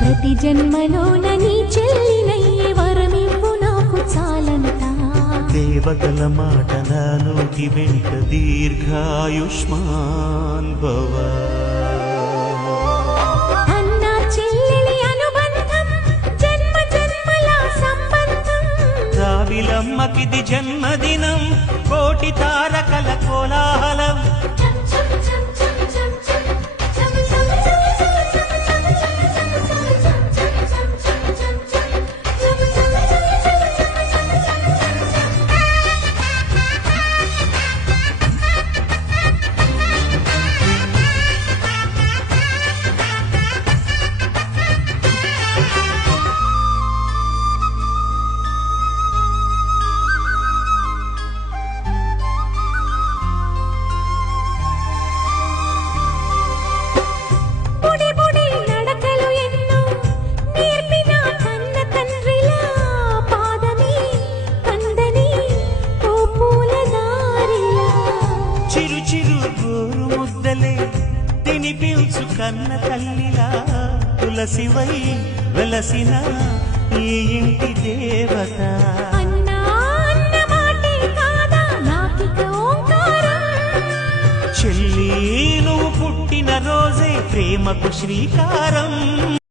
ప్రతి జన్మలోన నీ చెల్లినయ్యే వరమివ్వు నాకు చాలంట. దేవతల మాట నా నోటి వెంట దీర్ఘాయుష్మాన్ భవ. అన్నా చెల్లెలి అనుబంధం జన్మ జన్మల సంబంధం. రావిలమ్మకిది జన్మదినం కోటి తారకల కోలాహలం. చిరు చిరు గోరు ముద్దలే తినిపించు కన్న తల్లిలా తులసివై వెలసిన ఈ ఇంటి దేవత. చెల్లి నువ్వు పుట్టిన రోజే ప్రేమకు శ్రీకారం.